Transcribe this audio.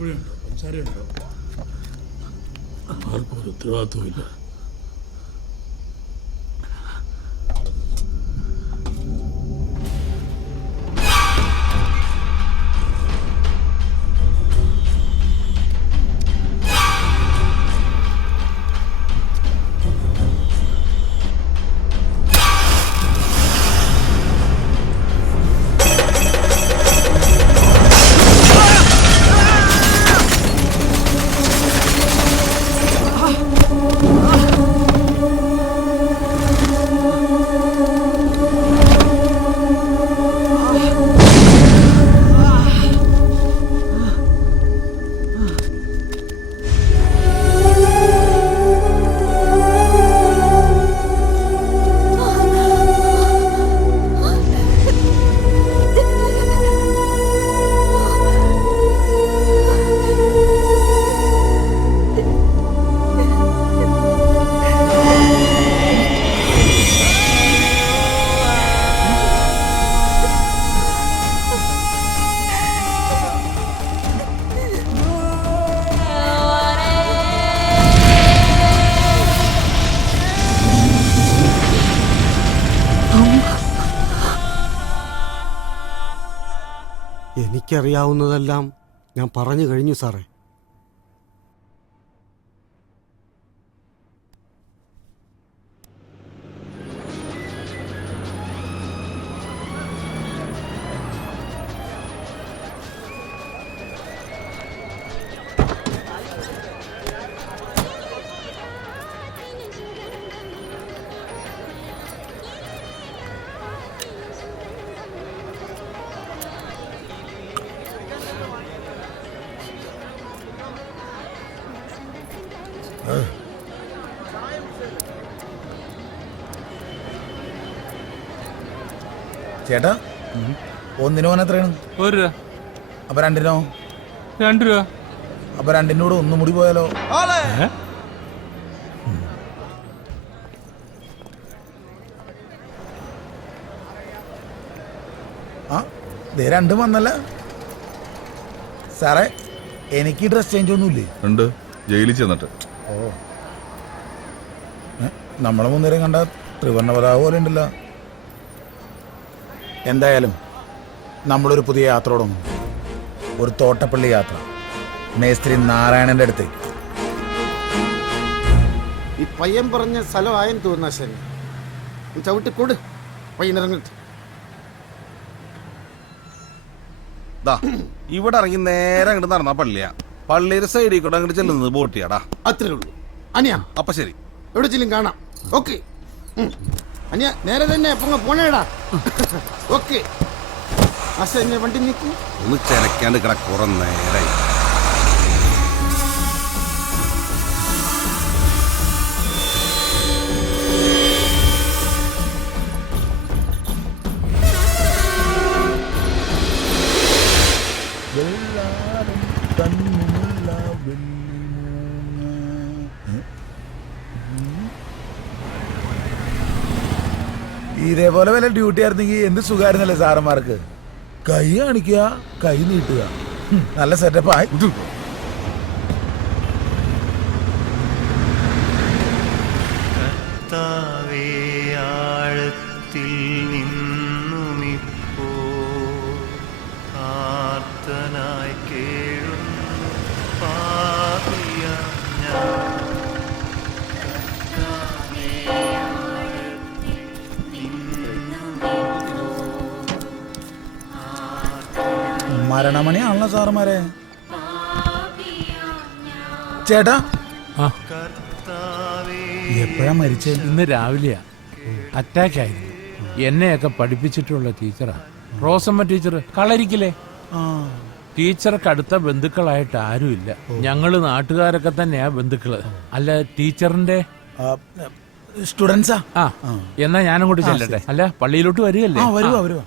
മഞ്ഞപ്പൊടിയുണ്ടോ പഞ്ചസാരയുണ്ടോ? ആർക്കും ഒരു ഉത്തരവാദിത്വമില്ല. എനിക്കറിയാവുന്നതെല്ലാം ഞാൻ പറഞ്ഞു കഴിഞ്ഞു സാറേ. ചേട്ടാ, ഒന്നിനോ എത്രയാണ്? 1 രൂപ. അപ്പൊ രണ്ടിനോ? 2 രൂപ. അപ്പൊ രണ്ടിനോട് ഒന്നും കൂടി പോയാലോ? ആ ദേ രണ്ടും വന്നല്ല സാറേ. എനിക്ക് ഡ്രസ് ചേഞ്ച് ഒന്നുമില്ലേ? ഉണ്ട്, ജയിലിൽ ചെന്നിട്ട്. ഓ, നമ്മളെ മുന്നേരം കണ്ട ത്രിവർണ്ണ പതാക പോലെ ഉണ്ടല്ലോ. എന്തായാലും നമ്മളൊരു പുതിയ യാത്ര തുടങ്ങും. ഒരു തോട്ടപ്പള്ളി യാത്ര, മേസ്ത്രി നാരായണന്റെ അടുത്തേക്ക്. ഈ പയ്യൻ പറഞ്ഞ സ്ഥലമായെന്ന് തോന്നുന്ന ശരി. ചവിട്ടി കൊടു പയ്യനിറങ്ങിട്ട്. ഇവിടെ ഇറങ്ങി നേരെ അങ്ങോട്ട് നടന്ന പള്ളിയാ. പള്ളിയുടെ സൈഡിൽ കൂടെ അങ്ങോട്ട് ചെല്ലുന്നത് ബോട്ടിയാടാ. അത്രേ ഉള്ളൂ അനിയ. അപ്പൊ ശരി, എവിടെ ചെല്ലും കാണാം. ഓക്കെ അനിയ, നേരെ തന്നെ പോണേടാ. ഓക്കെ വണ്ടി നിൽക്കും. ഒന്ന് ചെലക്കാണ്ട് കിടക്കുറ നേരെ. ഇതേപോലെ വല്ല ഡ്യൂട്ടി ആയിരുന്നെങ്കിൽ എന്ത് സുഖമായിരുന്നല്ലേ സാറന്മാർക്ക്. കൈ കാണിക്കുക, കൈ നീട്ടുക, നല്ല സെറ്റപ്പായി. ആഴത്തിൽ നിന്നുമിപ്പോ ആർത്തനായി കേഴുന്നു പാപിയാം ഞാൻ. മരണമണിയാണല്ലോ സാറുമാരെ. ചേട്ടാ, എപ്പോഴാ മരിച്ചേ? ഇന്ന് രാവിലെയാ. അറ്റാക്ക് ആയിരുന്നു. എന്നെയൊക്കെ പഠിപ്പിച്ചിട്ടുള്ള ടീച്ചറാ റോസമ്മ ടീച്ചർ, കളരിക്കില്ലേ. ടീച്ചർക്ക് അടുത്ത ബന്ധുക്കളായിട്ട് ആരുമില്ല. ഞങ്ങള് നാട്ടുകാരൊക്കെ തന്നെയാ ബന്ധുക്കള്. അല്ല, ടീച്ചറിന്റെ സ്റ്റുഡൻസാ. എന്നാ ഞാനും കൂടി ചെല്ലട്ടെ. അല്ല, പള്ളിയിലോട്ട് വരികയല്ലേ? വരുവാ.